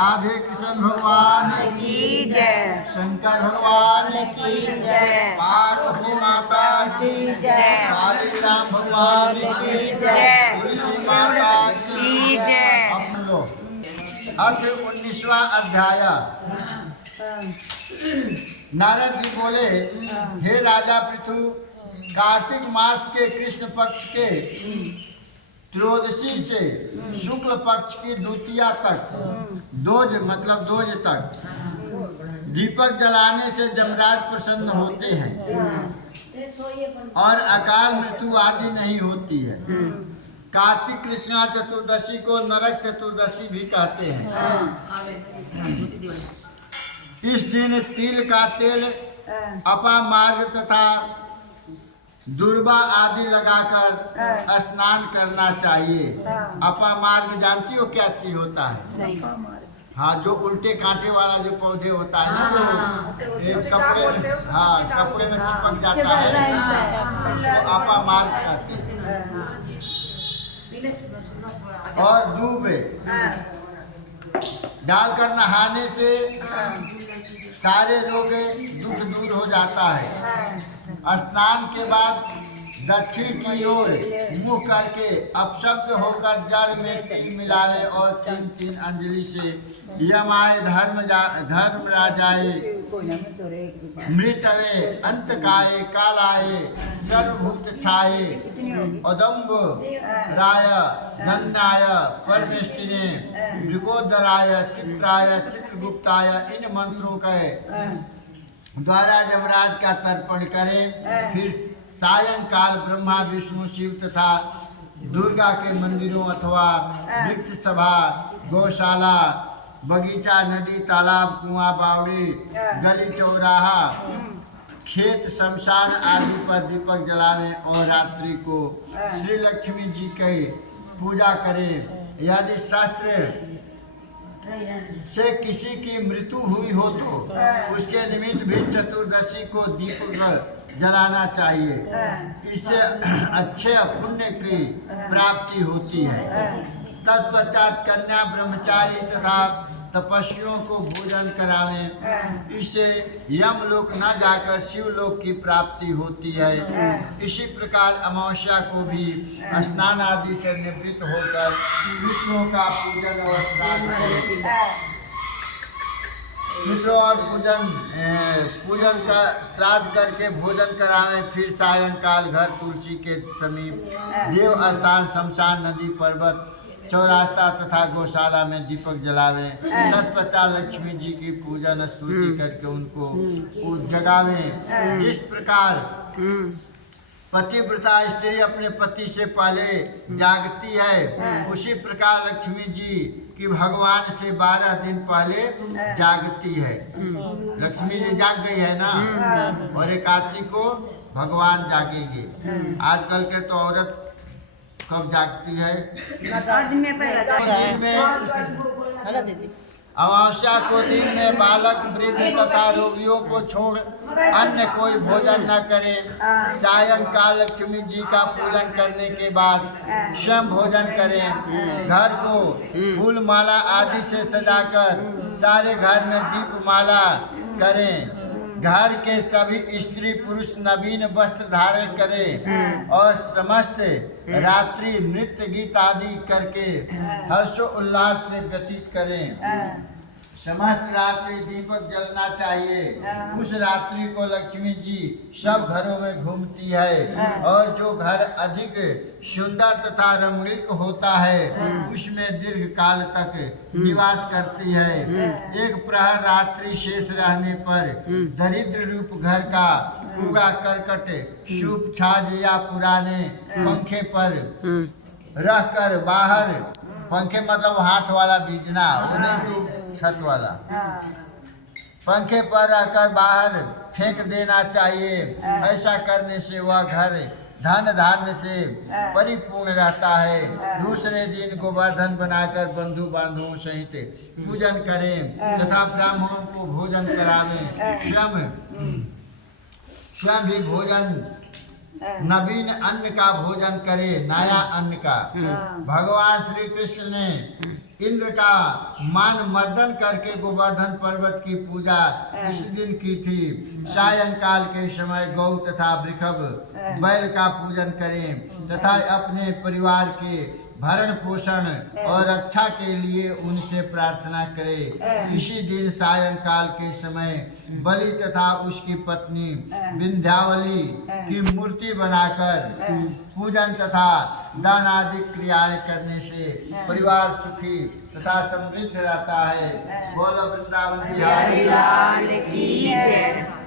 राधे कृष्ण भगवान की जय। शंकर भगवान की जय। पार्वती माता की जय। काली राम भगवान की जय। तुलसी माता की जय। हम लोग अथ 19वां अध्याय। नारद जी बोले, हे राजा पृथु, कार्तिक मास के कृष्ण पक्ष के त्रयोदशी से शुक्ल पक्ष की द्वितीया तक, दोज मतलब दोज तक दीपक जलाने से जमराज प्रसन्न होते हैं और अकाल मृत्यु आदि नहीं होती है। कार्तिक कृष्णा चतुर्दशी को नरक चतुर्दशी भी कहते हैं। इस दिन तिल का तेल, अपामार्ग तथा दुर्वा आदि लगाकर स्नान करना चाहिए। अपामार्ग जानती हो क्या चीज होता है? हाँ, जो उल्टे कांटे वाला जो पौधे होता है ना, वो कपड़े में, हाँ कपड़े में चिपक जाता है, तो अपामार्ग कहते हैं। और दूब डालकर नहाने से सारे रोग दुख दूर हो जाता है। स्नान के बाद दक्षिण की ओर मुंह करके अपशब्द होकर जल में तिल मिलावे और 3-3 अंजलि से यमाए धर्म राजाए मृतवे अंतकाये कालाये सर्वभूत छाये औदम्ब राय धन्याय परमेष्टिने मृगोदराय चित्राय चित्रगुप्ताय इन मंत्रों के द्वारा जमराज का तर्पण करें। फिर सायंकाल ब्रह्मा विष्णु शिव तथा दुर्गा के मंदिरों अथवा वृक्ष सभा, गौशाला, बगीचा, नदी, तालाब, कुआं, बावड़ी, गली, चौराहा, खेत, शमशान आदि पर दीपक जलावें और रात्रि को श्री लक्ष्मी जी की पूजा करें। यदि शास्त्र से किसी की मृत्यु हुई हो तो उसके निमित्त भी चतुर्दशी को दीपक जलाना चाहिए। इससे अच्छे पुण्य की प्राप्ति होती है। तत्पश्चात कन्या, ब्रह्मचारी तथा तपस्वियों को भोजन करावें। इससे यमलोक न जाकर शिवलोक की प्राप्ति होती है। इसी प्रकार अमावस्या को भी स्नान आदि से निवृत्त होकर पितरों का पूजन और स्नान करें। पितरों और पूजन का श्राद्ध करके भोजन करावें। फिर सायंकाल घर तुलसी के समीप, देव स्थान, शमशान, नदी, पर्वत, चौरास्ता तथा गौशाला में दीपक जलावें। तत्पश्चात लक्ष्मी जी की पूजन स्तुति करके उनको जगावें। जिस प्रकार पतिव्रता स्त्री अपने पति से पहले जागती है, उसी प्रकार लक्ष्मी जी की भगवान से 12 दिन पहले जागती है। लक्ष्मी जी जाग गई है ना, और एकादशी को भगवान जागेंगे। आजकल के तो औरत कब जागती है? अमावस्या को दिन में बालक, वृद्ध तथा रोगियों को छोड़ अन्य कोई भोजन न करे। सायंकाल लक्ष्मी जी का पूजन करने के बाद स्वयं भोजन करें। घर को फूल माला आदि से सजाकर सारे घर में दीपमाला करें। घर के सभी स्त्री पुरुष नवीन वस्त्र धारण करें और समस्त रात्रि नृत्य गीत आदि करके हर्षोल्लास से व्यतीत करें। समस्त रात्रि दीपक जलना चाहिए। उस रात्रि को लक्ष्मी जी सब घरों में घूमती है और जो घर अधिक सुंदर तथा रमणीक होता है उसमें दीर्घ काल तक निवास करती है। एक प्रहर रात्रि शेष रहने पर दरिद्र रूप घर का कूड़ा करकट सूप छाछ या पुराने पंखे पर रखकर बाहर, पंखे मतलब हाथ वाला बीजना, छत वाला, पंखे पर रखकर बाहर फेंक देना चाहिए। ऐसा करने से वह घर धन धान्य से परिपूर्ण रहता है। दूसरे दिन गोवर्धन बनाकर बंधु बांधवों सहित पूजन करें तथा ब्राह्मणों को भोजन करावें। स्वयं भी भोजन, नवीन अन्न का भोजन करे, नया अन्न का। भगवान श्री कृष्ण ने इंद्र का मान मर्दन करके गोवर्धन पर्वत की पूजा इस दिन की थी। सायंकाल के समय गौ तथा वृषभ बैल का पूजन करें तथा अपने परिवार के भरण पोषण और रक्षा के लिए उनसे प्रार्थना करें। इसी दिन सायंकाल के समय बलि तथा उसकी पत्नी विंध्यावली की मूर्ति बनाकर पूजन तथा दान आदि क्रियाएं करने से परिवार सुखी तथा समृद्ध रहता है। बोलो वृंदावन बिहारी लाल की जय।